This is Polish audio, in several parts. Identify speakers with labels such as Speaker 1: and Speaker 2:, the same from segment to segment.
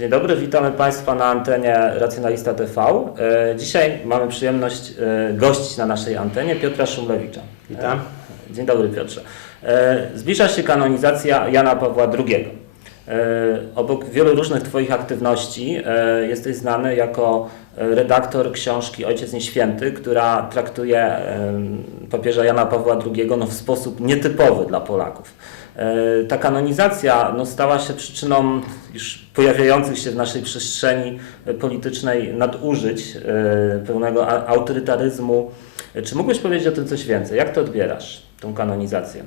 Speaker 1: Dzień dobry, witamy Państwa na antenie Racjonalista TV. E, Dzisiaj mamy przyjemność e, gościć na naszej antenie Piotra Szumlewicza.
Speaker 2: Witam.
Speaker 1: E, Dzień dobry Piotrze. Zbliża się kanonizacja Jana Pawła II. E, Obok wielu różnych Twoich aktywności e, jesteś znany jako e, redaktor książki Ojciec Nieświęty, która traktuje papieża Jana Pawła II no, w sposób nietypowy dla Polaków. Ta kanonizacja no, stała się przyczyną już pojawiających się w naszej przestrzeni politycznej nadużyć, pełnego autorytaryzmu. Czy mógłbyś powiedzieć o tym coś więcej? Jak to odbierasz, tą kanonizację?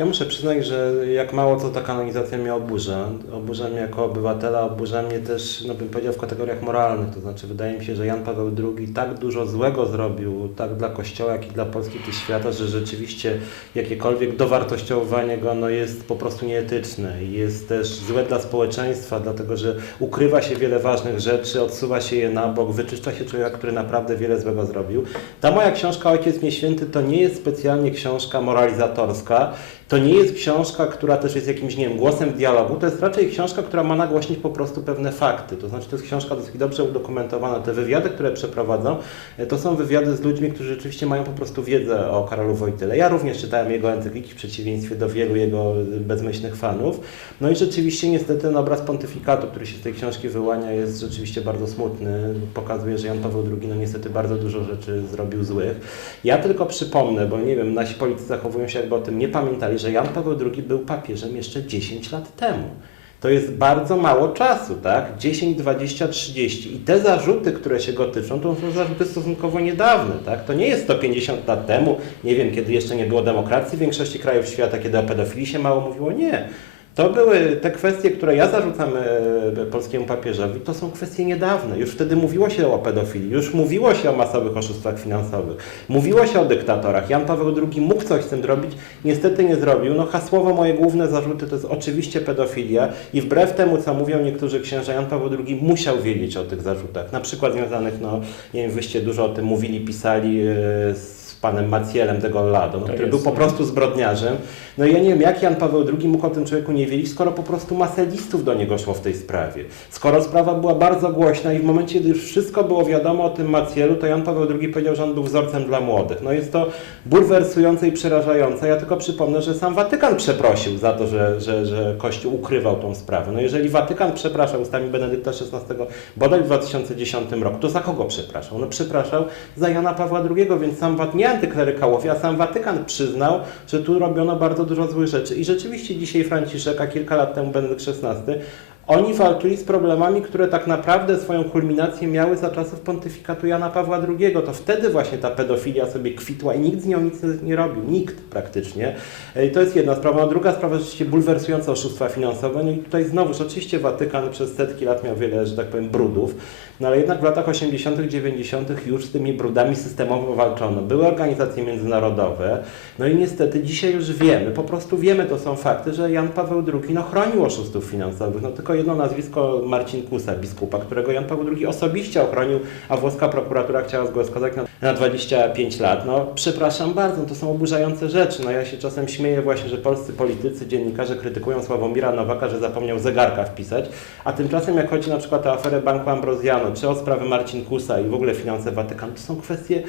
Speaker 2: Ja muszę przyznać, że jak mało co ta kanonizacja mnie oburza. Oburza mnie jako obywatela, oburza mnie też, no bym powiedział, w kategoriach moralnych. To znaczy, wydaje mi się, że Jan Paweł II tak dużo złego zrobił, tak dla Kościoła, jak i dla Polski i świata, że rzeczywiście jakiekolwiek dowartościowanie go no, jest po prostu nieetyczne. Jest też złe dla społeczeństwa, dlatego że ukrywa się wiele ważnych rzeczy, odsuwa się je na bok, wyczyszcza się człowieka, który naprawdę wiele złego zrobił. Ta moja książka Ojciec Nieświęty to nie jest specjalnie książka moralizatorska. To nie jest książka, która też jest jakimś, nie wiem, głosem dialogu, to jest raczej książka, która ma nagłośnić po prostu pewne fakty. To znaczy, to jest książka dosyć dobrze udokumentowana. Te wywiady, które przeprowadzą, e, to są wywiady z ludźmi, którzy rzeczywiście mają po prostu wiedzę o Karolu Wojtyle. Ja również czytałem jego encykliki w przeciwieństwie do wielu jego e, bezmyślnych fanów. No i rzeczywiście niestety ten obraz pontyfikatu, który się z tej książki wyłania, jest rzeczywiście bardzo smutny. Pokazuje, że Jan Paweł II no niestety bardzo dużo rzeczy zrobił złych. Ja tylko przypomnę, bo nie wiem, nasi politycy zachowują się jakby o tym nie pamiętali, że Jan Paweł II był papieżem jeszcze 10 lat temu. To jest bardzo mało czasu, tak? 10, 20, 30. I te zarzuty, które się go tyczą, to są zarzuty stosunkowo niedawne, tak? To nie jest 150 lat temu, nie wiem, kiedy jeszcze nie było demokracji w większości krajów świata, kiedy o pedofilii się mało mówiło. Nie. To były te kwestie, które ja zarzucam e, polskiemu papieżowi, to są kwestie niedawne. Już wtedy mówiło się o pedofilii, już mówiło się o masowych oszustwach finansowych, mówiło się o dyktatorach. Jan Paweł II mógł coś z tym zrobić, niestety nie zrobił. No hasłowo moje główne zarzuty to jest oczywiście pedofilia i wbrew temu, co mówią niektórzy księża, Jan Paweł II musiał wiedzieć o tych zarzutach, na przykład związanych, no nie wiem, wyście dużo o tym mówili, pisali e, z panem Macielem de Gollado, no, który
Speaker 1: jest.
Speaker 2: był po prostu zbrodniarzem. No i ja nie wiem, jak Jan Paweł II mógł o tym człowieku nie wiedzieć, skoro po prostu masę listów do niego szło w tej sprawie. Skoro sprawa była bardzo głośna i w momencie, kiedy już wszystko było wiadomo o tym Macielu, to Jan Paweł II powiedział, że on był wzorcem dla młodych. No jest to bulwersujące i przerażające. Ja tylko przypomnę, że sam Watykan przeprosił za to, że, że, że Kościół ukrywał tą sprawę. No jeżeli Watykan przepraszał ustami Benedykta XVI bodaj w 2010 roku, to za kogo przepraszał? No przepraszał za Jana Pawła II, więc sam Wat nie antyklerykałowie, a sam Watykan przyznał, że tu robiono bardzo dużo złych rzeczy. I rzeczywiście dzisiaj Franciszek, a kilka lat temu Benedykt XVI, oni walczyli z problemami, które tak naprawdę swoją kulminację miały za czasów pontyfikatu Jana Pawła II. To wtedy właśnie ta pedofilia sobie kwitła i nikt z nią nic nie robił. Nikt praktycznie. E, I to jest jedna sprawa. A druga sprawa, rzeczywiście bulwersujące oszustwa finansowe. No i tutaj znowuż, oczywiście Watykan przez setki lat miał wiele, że tak powiem, brudów, no ale jednak w latach 80., 90. już z tymi brudami systemowo walczono. Były organizacje międzynarodowe, no i niestety dzisiaj już wiemy, po prostu wiemy, to są fakty, że Jan Paweł II no, chronił oszustów finansowych. No tylko jedno nazwisko Marcin Kusa, biskupa, którego Jan Paweł II osobiście ochronił, a włoska prokuratura chciała go skazać na, na 25 lat. No przepraszam bardzo, to są oburzające rzeczy. No ja się czasem śmieję właśnie, że polscy politycy, dziennikarze krytykują Sławomira Nowaka, że zapomniał zegarka wpisać, a tymczasem jak chodzi na przykład o aferę Banku Ambrozjano, czy o sprawę Marcin Kusa i w ogóle finanse Watykanu, to są kwestie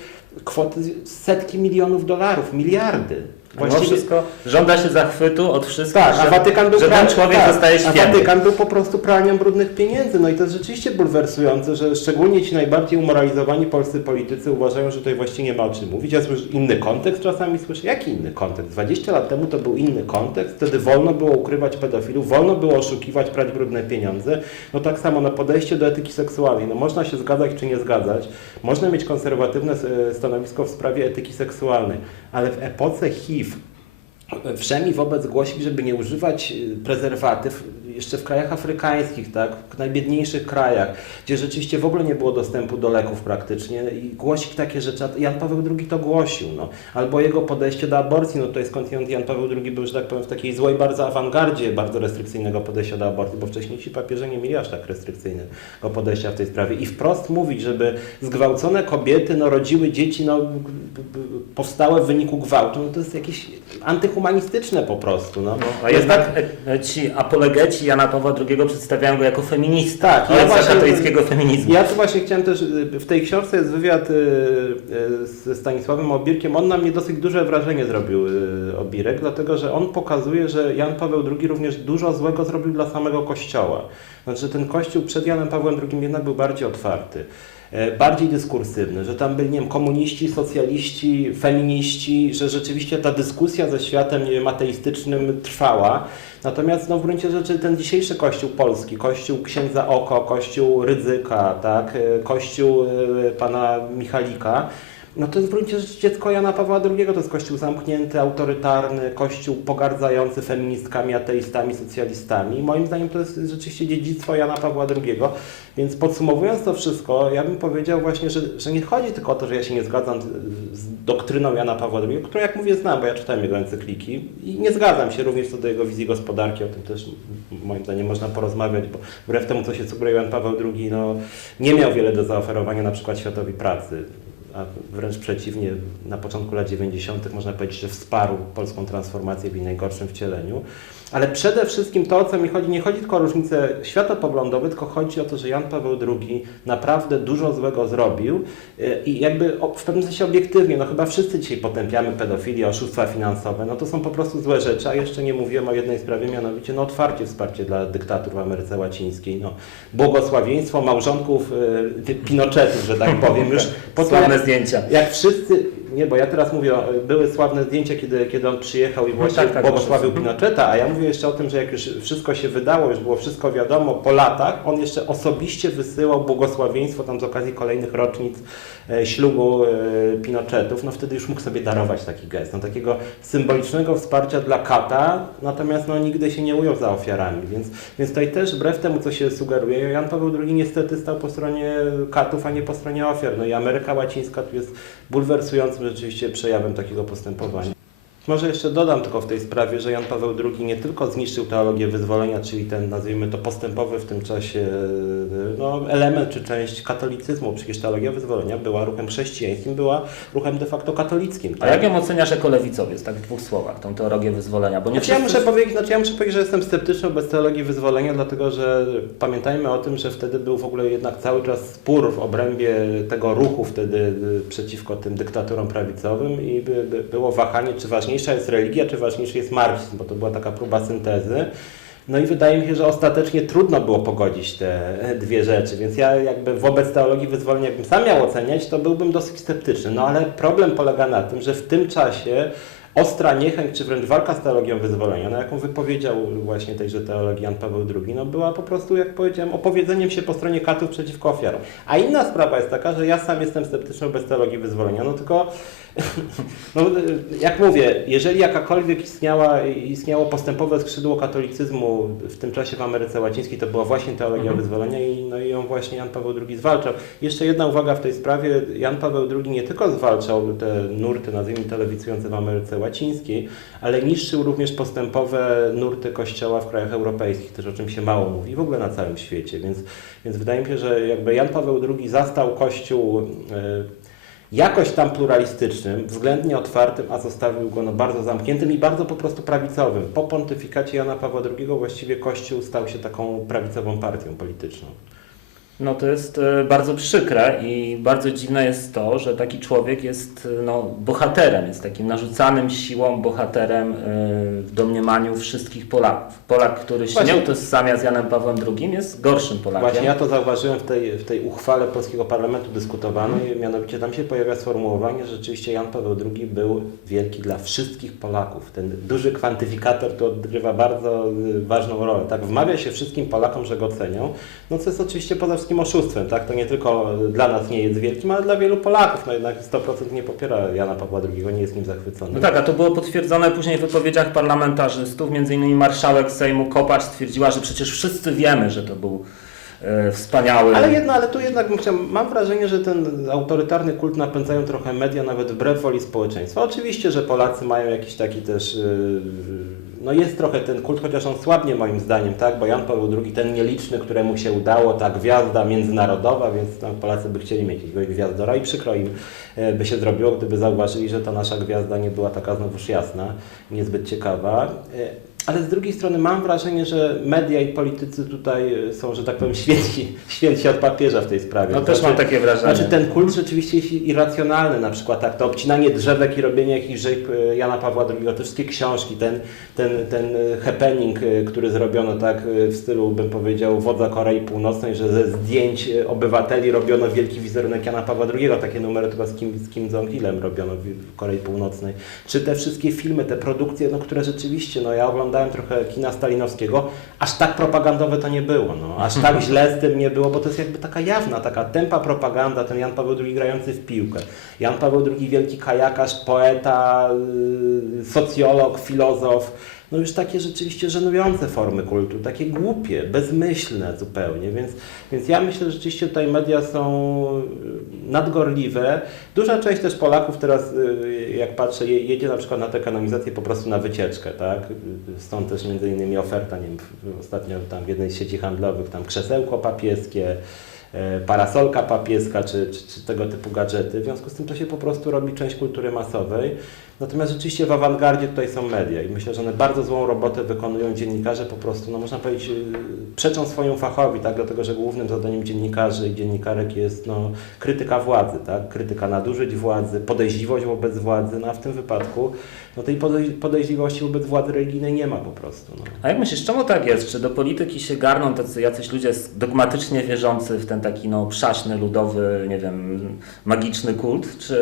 Speaker 2: kwoty setki milionów dolarów, miliardy.
Speaker 1: Mimo wszystko żąda się zachwytu od wszystkich,
Speaker 2: Tak, a
Speaker 1: że,
Speaker 2: Watykan był
Speaker 1: że ten człowiek
Speaker 2: tak,
Speaker 1: zostaje
Speaker 2: A
Speaker 1: święty.
Speaker 2: Watykan był po prostu pralnią brudnych pieniędzy. No i to jest rzeczywiście bulwersujące, że szczególnie ci najbardziej umoralizowani polscy politycy uważają, że tutaj właściwie nie ma o czym mówić. Ja słyszę inny kontekst czasami słyszę. Jaki inny kontekst? 20 lat temu to był inny kontekst. Wtedy wolno było ukrywać pedofilów, wolno było oszukiwać, prać brudne pieniądze. No tak samo, no podejście do etyki seksualnej. No można się zgadzać czy nie zgadzać. Można mieć konserwatywne e, stanowisko w sprawie etyki seksualnej, ale w epoce HIV wszemi wobec głosik, żeby nie używać y, prezerwatyw jeszcze w krajach afrykańskich, tak, w najbiedniejszych krajach, gdzie rzeczywiście w ogóle nie było dostępu do leków praktycznie i głosik takie rzeczy, Jan Paweł II to głosił, no. albo jego podejście do aborcji, no to skądinąd Jan Paweł II był, że tak powiem, w takiej złej bardzo awangardzie bardzo restrykcyjnego podejścia do aborcji, bo wcześniejsi papieże nie mieli aż tak restrykcyjnego podejścia w tej sprawie i wprost mówić, żeby zgwałcone kobiety no, rodziły dzieci no, powstałe w wyniku gwałtu, no to jest jakieś antyhumanistyczne po prostu. No.
Speaker 1: No, a jednak e, ci apologeci Jana Pawła II przedstawiają go jako feminista,
Speaker 2: Tak, ja właśnie-
Speaker 1: katolickiego feminizmu.
Speaker 2: Ja tu właśnie chciałem też, w tej książce jest wywiad y, y, ze Stanisławem Obirkiem. On na mnie dosyć duże wrażenie zrobił, y, Obirek, dlatego że on pokazuje, że Jan Paweł II również dużo złego zrobił dla samego Kościoła. Znaczy, że ten Kościół przed Janem Pawłem II jednak był bardziej otwarty. E, Bardziej dyskursywny, że tam byli nie wiem, komuniści, socjaliści, feminiści, że rzeczywiście ta dyskusja ze światem nie wiem, ateistycznym trwała. Natomiast no, w gruncie rzeczy ten dzisiejszy kościół polski, kościół księdza Oko, kościół Rydzyka, tak, e, kościół e, pana Michalika, no to jest w gruncie rzeczy dziecko Jana Pawła II, to jest kościół zamknięty, autorytarny, kościół pogardzający feministkami, ateistami, socjalistami. Moim zdaniem to jest rzeczywiście dziedzictwo Jana Pawła II. Więc podsumowując to wszystko, ja bym powiedział właśnie, że, że nie chodzi tylko o to, że ja się nie zgadzam z, doktryną Jana Pawła II, którą jak mówię znam, bo ja czytałem jego encykliki i nie zgadzam się również co do jego wizji gospodarki, o tym też moim zdaniem można porozmawiać, bo wbrew temu, co się sugeruje Jan Paweł II, no, nie miał wiele do zaoferowania na przykład światowi pracy a wręcz przeciwnie, na początku lat 90. można powiedzieć, że wsparł polską transformację w jej najgorszym wcieleniu. Ale przede wszystkim to, o co mi chodzi, nie chodzi tylko o różnice światopoglądowe, tylko chodzi o to, że Jan Paweł II naprawdę dużo złego zrobił e, i jakby w pewnym sensie obiektywnie, no chyba wszyscy dzisiaj potępiamy pedofilię, oszustwa finansowe, no to są po prostu złe rzeczy, a jeszcze nie mówiłem o jednej sprawie, mianowicie no otwarcie wsparcie dla dyktatur w Ameryce Łacińskiej, no błogosławieństwo małżonków e, Pinochetów, że tak powiem, już po to,
Speaker 1: Sławne
Speaker 2: jak,
Speaker 1: zdjęcia.
Speaker 2: jak wszyscy, nie, bo ja teraz mówię, były sławne zdjęcia, kiedy, kiedy on przyjechał i właśnie
Speaker 1: tak, tak,
Speaker 2: błogosławił
Speaker 1: proszę.
Speaker 2: Pinocheta, a ja mówię jeszcze o tym, że jak już wszystko się wydało, już było wszystko wiadomo, po latach, on jeszcze osobiście wysyłał błogosławieństwo tam z okazji kolejnych rocznic e, ślubu e, Pinochetów, no wtedy już mógł sobie darować taki gest, no takiego symbolicznego wsparcia dla kata, natomiast no nigdy się nie ujął za ofiarami, więc, więc tutaj też wbrew temu, co się sugeruje, Jan Paweł II niestety stał po stronie katów, a nie po stronie ofiar, no i Ameryka Łacińska tu jest bulwersującym rzeczywiście przejawem takiego postępowania. Może jeszcze dodam tylko w tej sprawie, że Jan Paweł II nie tylko zniszczył teologię wyzwolenia, czyli ten, nazwijmy to, postępowy w tym czasie e, no, element czy część katolicyzmu. Przecież teologia wyzwolenia była ruchem chrześcijańskim, była ruchem de facto katolickim.
Speaker 1: A jak ją oceniasz jako lewicowiec, tak w dwóch słowach, tą teologię wyzwolenia? Bo nie
Speaker 2: Znaczy, ja, muszę powiedzieć, znaczy ja muszę powiedzieć, że jestem styczny wobec teologii wyzwolenia, dlatego że pamiętajmy o tym, że wtedy był w ogóle jednak cały czas spór w obrębie tego ruchu wtedy y, przeciwko tym dyktaturom prawicowym i by, by było wahanie, czy ważniejsza jest religia, czy ważniejszy jest marksizm, bo to była taka próba syntezy. No i wydaje mi się, że ostatecznie trudno było pogodzić te dwie rzeczy, więc ja jakby wobec teologii wyzwolenia, jakbym sam miał oceniać, to byłbym dosyć sceptyczny. No ale problem polega na tym, że w tym czasie ostra niechęć, czy wręcz walka z teologią wyzwolenia, na jaką wypowiedział właśnie tejże teologii Jan Paweł II, no była po prostu, jak powiedziałem, opowiedzeniem się po stronie katów przeciwko ofiarom. A inna sprawa jest taka, że ja sam jestem sceptyczny wobec teologii wyzwolenia, no tylko no, jak mówię, jeżeli jakakolwiek istniała, istniało postępowe skrzydło katolicyzmu w tym czasie w Ameryce Łacińskiej, to była właśnie teologia
Speaker 1: Mhm.
Speaker 2: wyzwolenia i, no, i ją właśnie Jan Paweł II zwalczał. Jeszcze jedna uwaga w tej sprawie. Jan Paweł II nie tylko zwalczał te nurty, nazwijmy to lewicujące w Ameryce Łacińskiej, ale niszczył również postępowe nurty kościoła w krajach europejskich, też o czym się mało mówi, w ogóle na całym świecie. Więc, więc wydaje mi się, że jakby Jan Paweł II zastał kościół e, jakoś tam pluralistycznym, względnie otwartym, a zostawił go no, bardzo zamkniętym i bardzo po prostu prawicowym. Po pontyfikacie Jana Pawła II właściwie Kościół stał się taką prawicową partią polityczną.
Speaker 1: No to jest e, bardzo przykre i bardzo dziwne jest to, że taki człowiek jest e, no, bohaterem, jest takim narzucanym siłą bohaterem e, w domniemaniu wszystkich Polaków. Polak, który nie utożsamia z Janem Pawłem II jest gorszym Polakiem.
Speaker 2: Właśnie ja to zauważyłem w tej, w tej uchwale polskiego parlamentu dyskutowanej, mianowicie tam się pojawia sformułowanie, że rzeczywiście Jan Paweł II był wielki dla wszystkich Polaków. Ten duży kwantyfikator tu odgrywa bardzo ważną rolę. Tak, wmawia się wszystkim Polakom, że go cenią, no co jest oczywiście poza wszystkim oszustwem, tak? To nie tylko dla nas nie jest wielkim, ale dla wielu Polaków. No jednak 100% nie popiera Jana Pawła II, nie jest nim zachwycony.
Speaker 1: No tak, a to było potwierdzone później w wypowiedziach parlamentarzystów, między innymi marszałek Sejmu Kopacz stwierdziła, że przecież wszyscy wiemy, że to był e, wspaniały...
Speaker 2: Ale, jedno, ale tu jednak chciał, mam wrażenie, że ten autorytarny kult napędzają trochę media, nawet wbrew woli społeczeństwa. Oczywiście, że Polacy mają jakiś taki też, yy, no jest trochę ten kult, chociaż on słabnie moim zdaniem, tak, bo Jan Paweł II, ten nieliczny, któremu się udało, ta gwiazda międzynarodowa, więc tam Polacy by chcieli mieć jakiegoś gwiazdora i przykro im e, by się zrobiło, gdyby zauważyli, że ta nasza gwiazda nie była taka znowuż jasna, niezbyt ciekawa. Ale z drugiej strony mam wrażenie, że media i politycy tutaj e, są, że tak powiem, święci, święci od papieża w tej sprawie.
Speaker 1: No też mam takie wrażenie.
Speaker 2: Znaczy ten kult rzeczywiście jest irracjonalny, na przykład tak, to obcinanie drzewek i robienie jakichś rzeźb e, Jana Pawła II, te wszystkie książki, ten, ten, ten e, happening, który zrobiono tak w stylu, bym powiedział, wodza Korei Północnej, że ze zdjęć obywateli robiono wielki wizerunek Jana Pawła II, takie numery chyba z Kim, z Kim Jong-ilem robiono w w Korei Północnej. Czy te wszystkie filmy, te produkcje, no, które rzeczywiście, no ja oglądałem trochę kina stalinowskiego, aż tak propagandowe to nie było, no, aż tak źle z tym nie było, bo to jest jakby taka jawna, taka tempa propaganda, ten Jan Paweł II grający w piłkę. Jan Paweł II wielki kajakarz, poeta, yy, socjolog, filozof, no już takie rzeczywiście żenujące formy kultu, takie głupie, bezmyślne zupełnie, więc, więc ja myślę, że rzeczywiście tutaj media są y, nadgorliwe. Duża część też Polaków teraz, y, jak patrzę, je- jedzie na przykład na tę kanonizację po prostu na wycieczkę, tak? Stąd też między innymi oferta, nie wiem, ostatnio tam w jednej z sieci handlowych, tam krzesełko papieskie, parasolka papieska, czy, czy, czy tego typu gadżety. W związku z tym to się po prostu robi część kultury masowej. Natomiast rzeczywiście w awangardzie tutaj są media i myślę, że one bardzo złą robotę wykonują dziennikarze po prostu, no można powiedzieć, yy, przeczą swoją fachowi, tak, dlatego że głównym zadaniem dziennikarzy i dziennikarek jest no, krytyka władzy, tak, krytyka nadużyć władzy, podejrzliwość wobec władzy, no a w tym wypadku no, tej podej- podejrzliwości wobec władzy religijnej nie ma po prostu. No.
Speaker 1: A jak myślisz, czemu tak jest? Czy do polityki się garną tacy jacyś ludzie dogmatycznie wierzący w ten taki no przaśny, ludowy, nie wiem, magiczny kult? Czy...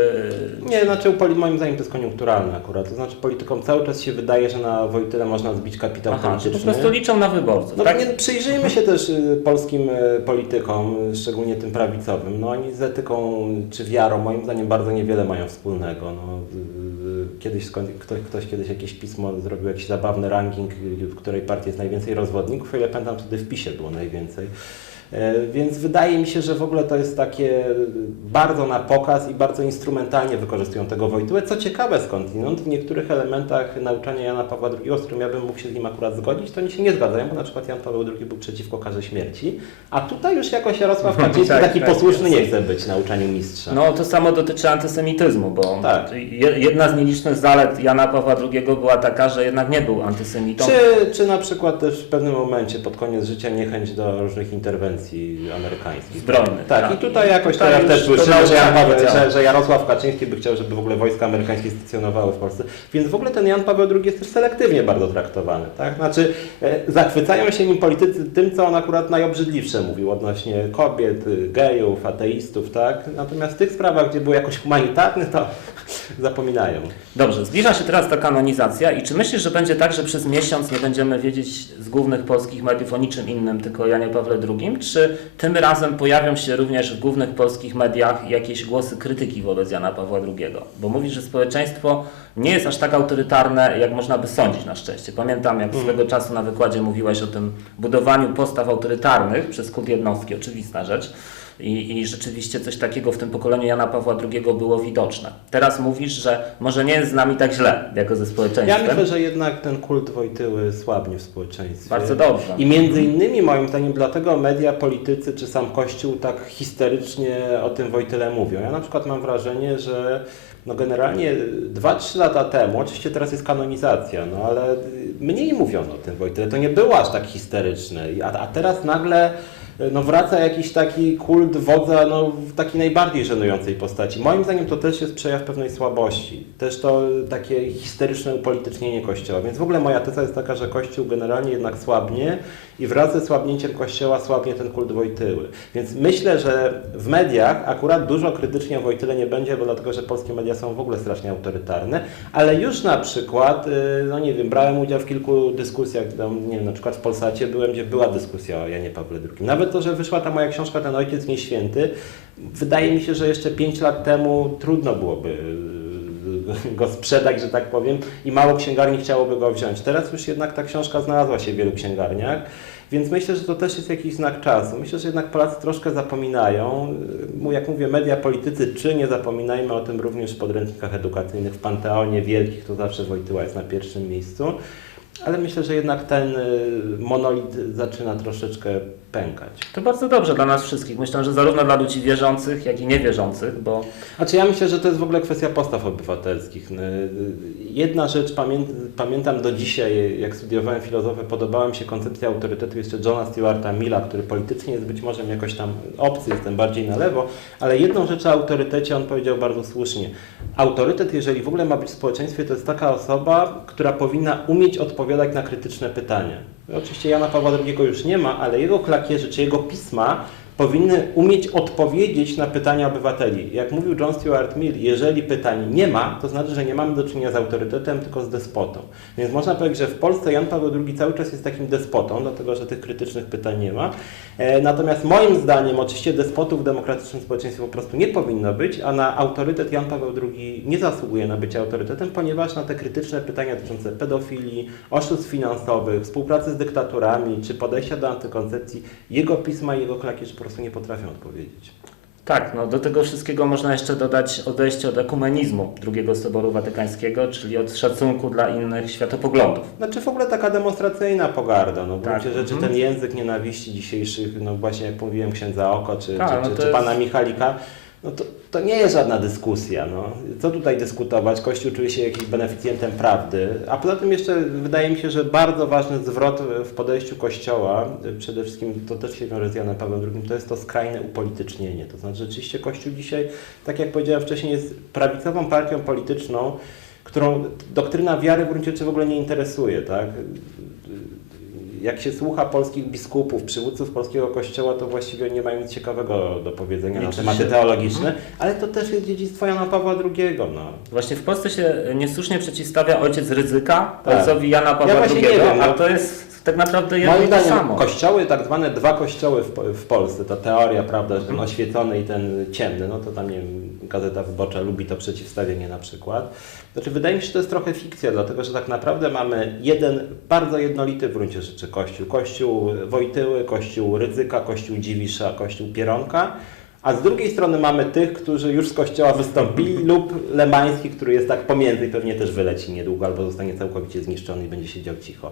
Speaker 2: Nie, znaczy moim zdaniem to jest koniunkturalne akurat, to znaczy politykom cały czas się wydaje, że na Wojtyle można zbić kapitał
Speaker 1: Aha,
Speaker 2: polityczny.
Speaker 1: po prostu liczą na wyborców,
Speaker 2: No
Speaker 1: tak?
Speaker 2: nie, przyjrzyjmy się też y, polskim y, politykom, szczególnie tym prawicowym. No oni z etyką czy wiarą moim zdaniem bardzo niewiele mają wspólnego. No, y, kiedyś ktoś, ktoś kiedyś jakieś pismo zrobił jakiś zabawny ranking, w której partii jest najwięcej rozwodników, o ile pamiętam wtedy w PiSie było najwięcej. E, Więc wydaje mi się, że w ogóle to jest takie bardzo na pokaz i bardzo instrumentalnie wykorzystują tego Wojtyłę. Co ciekawe skądinąd, w niektórych elementach nauczania Jana Pawła II, z którym ja bym mógł się z nim akurat zgodzić, to oni się nie zgadzają, bo na przykład Jan Paweł II był przeciwko karze śmierci, a tutaj już jakoś Jarosław Kaczyński
Speaker 1: Tak,
Speaker 2: taki
Speaker 1: tak,
Speaker 2: posłuszny
Speaker 1: jest.
Speaker 2: nie chce być nauczaniu mistrza.
Speaker 1: No to samo dotyczy antysemityzmu, bo
Speaker 2: Tak.
Speaker 1: je- jedna z nielicznych zalet Jana Pawła II była taka, że jednak nie był antysemitą.
Speaker 2: Czy, czy na przykład też w pewnym momencie pod koniec życia niechęć do różnych interwencji amerykańskich.
Speaker 1: Zbrojnych,
Speaker 2: Tak,
Speaker 1: tak.
Speaker 2: i tutaj jakoś
Speaker 1: Tutaj
Speaker 2: teraz też
Speaker 1: to
Speaker 2: słyszymy, że, Jan Paweł, że, że Jarosław Kaczyński by chciał, żeby w ogóle wojska amerykańskie stacjonowały w Polsce. Więc w ogóle ten Jan Paweł II jest też selektywnie bardzo traktowany. Tak? Znaczy e, zachwycają się nim politycy tym, co on akurat najobrzydliwsze mówił odnośnie kobiet, y, gejów, ateistów. Tak? Natomiast w tych sprawach, gdzie był jakoś humanitarny, to zapominają.
Speaker 1: Dobrze, zbliża się teraz ta kanonizacja i czy myślisz, że będzie tak, że przez miesiąc nie będziemy wiedzieć z głównych polskich mediów o niczym innym, tylko o Janie Pawle II? Czy tym razem pojawią się również w głównych polskich mediach jakieś głosy krytyki wobec Jana Pawła II? Bo mówisz, że społeczeństwo nie jest aż tak autorytarne, jak można by sądzić na szczęście. Pamiętam, jak swego czasu na wykładzie mówiłaś o tym budowaniu postaw autorytarnych przez kult jednostki, oczywista rzecz. I, I rzeczywiście coś takiego w tym pokoleniu Jana Pawła II było widoczne. Teraz mówisz, że może nie jest z nami tak źle, jako ze
Speaker 2: Ja
Speaker 1: społeczeństwem.
Speaker 2: myślę, że jednak ten kult Wojtyły słabnie w społeczeństwie.
Speaker 1: Bardzo dobrze.
Speaker 2: I między innymi moim zdaniem dlatego media, politycy czy sam Kościół tak histerycznie o tym Wojtyle mówią. Ja na przykład mam wrażenie, że no generalnie 2-3 lata temu, oczywiście teraz jest kanonizacja, no ale mniej mówiono o tym Wojtyle. To nie było aż tak historyczne. A, a teraz nagle no wraca jakiś taki kult wodza no, w takiej najbardziej żenującej postaci. Moim zdaniem to też jest przejaw pewnej słabości. Też to takie histeryczne upolitycznienie Kościoła. Więc w ogóle moja teza jest taka, że Kościół generalnie jednak słabnie i wraz ze słabnięciem Kościoła słabnie ten kult Wojtyły. Więc myślę, że w mediach akurat dużo krytycznie o Wojtyle nie będzie, bo dlatego, że polskie media są w ogóle strasznie autorytarne, ale już na przykład, y, no nie wiem, brałem udział w kilku dyskusjach, nie wiem, na przykład w Polsacie byłem, gdzie była dyskusja o Janie Pawle II. Nawet to, że wyszła ta moja książka Ten Ojciec Nieświęty, wydaje mi się, że jeszcze 5 lat temu trudno byłoby y, go sprzedać, że tak powiem, i mało księgarni chciałoby go wziąć. Teraz już jednak ta książka znalazła się w wielu księgarniach, więc myślę, że to też jest jakiś znak czasu. Myślę, że jednak Polacy troszkę zapominają. Y, Jak mówię, media, politycy, czy nie zapominajmy o tym również w podręcznikach edukacyjnych, w Panteonie Wielkich, to zawsze Wojtyła jest na pierwszym miejscu. Ale myślę, że jednak ten y, monolit zaczyna troszeczkę pękać.
Speaker 1: To bardzo dobrze dla nas wszystkich. Myślę, że zarówno dla ludzi wierzących, jak i niewierzących, bo
Speaker 2: Znaczy ja myślę, że to jest w ogóle kwestia postaw obywatelskich. Y, Jedna rzecz pamię pamiętam do dzisiaj, jak studiowałem filozofię, podobała mi się koncepcja autorytetu jeszcze Johna Stewarta Milla, który politycznie jest być może jakoś tam obcy, jestem bardziej na lewo, ale jedną rzecz o autorytecie on powiedział bardzo słusznie. Autorytet, jeżeli w ogóle ma być w społeczeństwie, to jest taka osoba, która powinna umieć odpowiadać na krytyczne pytania. Oczywiście Jana Pawła II już nie ma, ale jego klakierzy czy jego pisma powinny umieć odpowiedzieć na pytania obywateli. Jak mówił John Stuart Mill, jeżeli pytań nie ma, to znaczy, że nie mamy do czynienia z autorytetem, tylko z despotą. Więc można powiedzieć, że w Polsce Jan Paweł II cały czas jest takim despotą, dlatego że tych krytycznych pytań nie ma. E, Natomiast moim zdaniem oczywiście despotów w demokratycznym społeczeństwie po prostu nie powinno być, a na autorytet Jan Paweł II nie zasługuje na bycie autorytetem, ponieważ na te krytyczne pytania dotyczące pedofilii, oszustw finansowych, współpracy z dyktaturami czy podejścia do antykoncepcji, jego pisma i jego klakierzy po prostu nie potrafią odpowiedzieć.
Speaker 1: tak, no do tego wszystkiego można jeszcze dodać odejście od ekumenizmu II Soboru Watykańskiego, czyli od szacunku dla innych światopoglądów.
Speaker 2: Znaczy w ogóle taka demonstracyjna pogarda, no w
Speaker 1: Tak,
Speaker 2: rzeczy
Speaker 1: mhm.
Speaker 2: ten język nienawiści dzisiejszych, no właśnie jak mówiłem księdza Oko czy,
Speaker 1: Tak,
Speaker 2: czy,
Speaker 1: no
Speaker 2: czy,
Speaker 1: to
Speaker 2: czy
Speaker 1: jest-
Speaker 2: pana Michalika, no to, to nie jest żadna dyskusja, no. Co tutaj dyskutować? Kościół czuje się jakimś beneficjentem prawdy, a poza tym jeszcze wydaje mi się, że bardzo ważny zwrot w podejściu Kościoła, przede wszystkim to też się wiąże z Janem Pawłem II, to jest to skrajne upolitycznienie. To znaczy rzeczywiście Kościół dzisiaj, tak jak powiedziałem wcześniej, jest prawicową partią polityczną, którą doktryna wiary w gruncie rzeczy w ogóle nie interesuje, tak? Jak się słucha polskich biskupów, przywódców polskiego kościoła, to właściwie nie mają nic ciekawego do powiedzenia na tematy
Speaker 1: się-
Speaker 2: teologiczne, ale to też jest dziedzictwo Jana Pawła II. No.
Speaker 1: Właśnie w Polsce się niesłusznie przeciwstawia ojciec ryzyka
Speaker 2: Tak.
Speaker 1: ojcowi Jana Pawła
Speaker 2: Ja
Speaker 1: II,
Speaker 2: wiem,
Speaker 1: a
Speaker 2: no.
Speaker 1: to jest tak naprawdę jedno
Speaker 2: Moim
Speaker 1: i to
Speaker 2: zdaniem
Speaker 1: samo.
Speaker 2: kościoły, tak zwane dwa kościoły w, w Polsce, ta teoria, prawda, że ten
Speaker 1: Mhm.
Speaker 2: oświecony i ten ciemny, no to tam nie wiem, Gazeta Wyborcza lubi to przeciwstawienie na przykład. Znaczy wydaje mi się, że to jest trochę fikcja, dlatego że tak naprawdę mamy jeden bardzo jednolity w gruncie rzeczy kościół. Kościół Wojtyły, kościół Rydzyka, kościół Dziwisza, kościół Pieronka. A z drugiej strony mamy tych, którzy już z kościoła wystąpili lub Lemański, który jest tak pomiędzy i pewnie też wyleci niedługo albo zostanie całkowicie zniszczony i będzie siedział cicho.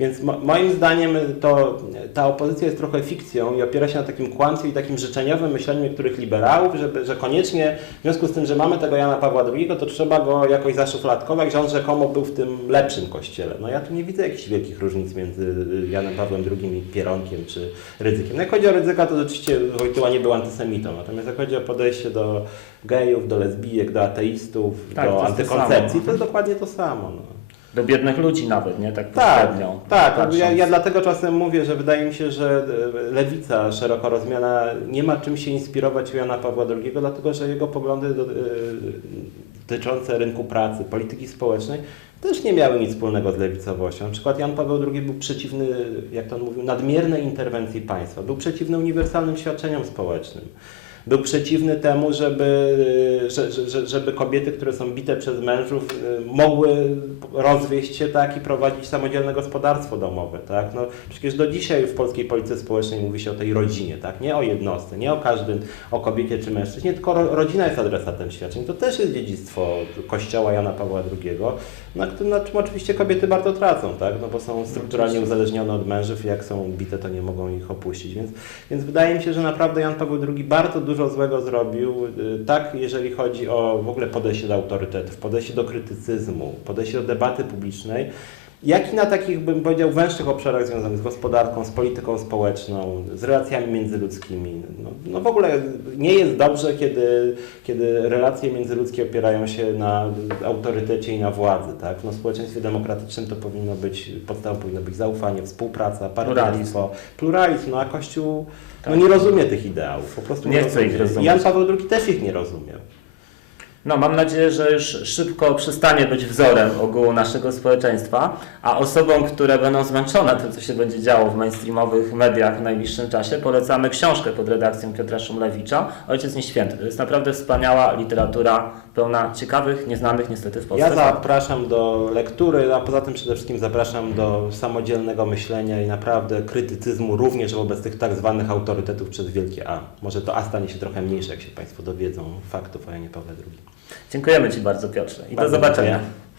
Speaker 2: Więc mo moim zdaniem to, ta opozycja jest trochę fikcją i opiera się na takim kłamstwie i takim życzeniowym myśleniu niektórych liberałów, żeby, że koniecznie w związku z tym, że mamy tego Jana Pawła II, to trzeba go jakoś zaszufladkować, że on rzekomo był w tym lepszym kościele. No ja tu nie widzę jakichś wielkich różnic między Janem Pawłem II i Pieronkiem czy Rydzykiem. No jak chodzi o Rydzyka, to rzeczywiście Wojtyła nie był antysemitą, natomiast jak chodzi o podejście do gejów, do lesbijek, do ateistów,
Speaker 1: Tak, to
Speaker 2: do
Speaker 1: to
Speaker 2: antykoncepcji,
Speaker 1: samo.
Speaker 2: to jest dokładnie to samo. No.
Speaker 1: Do biednych ludzi nawet, nie? Tak
Speaker 2: Tak,
Speaker 1: pośrednio.
Speaker 2: tak.
Speaker 1: patrząc.
Speaker 2: Ja, ja dlatego czasem mówię, że wydaje mi się, że e, lewica szeroko rozumiana nie ma czym się inspirować u Jana Pawła II, dlatego że jego poglądy do, e, dotyczące rynku pracy, polityki społecznej też nie miały nic wspólnego z lewicowością. Na przykład Jan Paweł II był przeciwny, jak to on mówił, nadmiernej interwencji państwa. Był przeciwny uniwersalnym świadczeniom społecznym. Był przeciwny temu, żeby, że, że- że, żeby kobiety, które są bite przez mężów, y, mogły rozwieść się tak i prowadzić samodzielne gospodarstwo domowe. Tak? No, przecież do dzisiaj w polskiej polityce społecznej mówi się o tej rodzinie, tak? nie o jednostce, nie o każdym, o kobiecie czy mężczyźnie, tylko ro, rodzina jest adresatem świadczeń. To też jest dziedzictwo Kościoła Jana Pawła II, na, którym, na czym oczywiście kobiety bardzo tracą, tak? no bo są strukturalnie uzależnione od mężów i jak są bite, to nie mogą ich opuścić. Więc, więc wydaje mi się, że naprawdę Jan Paweł II bardzo dużo złego zrobił, y, tak jeżeli chodzi o w ogóle podejście do autorytetów, podejście do krytycyzmu, podejście do debaty publicznej, jak i na takich, bym powiedział, węższych obszarach związanych z gospodarką, z polityką społeczną, z relacjami międzyludzkimi. No, no w ogóle nie jest dobrze, kiedy, kiedy relacje międzyludzkie opierają się na autorytecie i na władzy. Tak? No, w społeczeństwie demokratycznym to powinno być, podstawą powinno być zaufanie, współpraca, partnerstwo, pluralizm, no a Kościół no,
Speaker 1: Tak.
Speaker 2: nie rozumie tych ideałów. Po prostu
Speaker 1: Nie chce ich
Speaker 2: rozumie.
Speaker 1: rozumieć.
Speaker 2: Jan Paweł II też ich nie rozumiał.
Speaker 1: No, mam nadzieję, że już szybko przestanie być wzorem ogółu naszego społeczeństwa, a osobom, które będą zmęczone tym, co się będzie działo w mainstreamowych mediach w najbliższym czasie, polecamy książkę pod redakcją Piotra Szumlewicza, Ojciec Nieświęty. To jest naprawdę wspaniała literatura, pełna ciekawych, nieznanych niestety w Polsce.
Speaker 2: Ja zapraszam do lektury, a poza tym przede wszystkim zapraszam do samodzielnego myślenia i naprawdę krytycyzmu również wobec tych tak zwanych autorytetów przez wielkie A. Może to A stanie się trochę mniejsze, jak się Państwo dowiedzą faktów o Janie Pawle II.
Speaker 1: Dziękujemy Ci bardzo Piotrze i
Speaker 2: Bardzo
Speaker 1: do zobaczenia.
Speaker 2: dziękuję.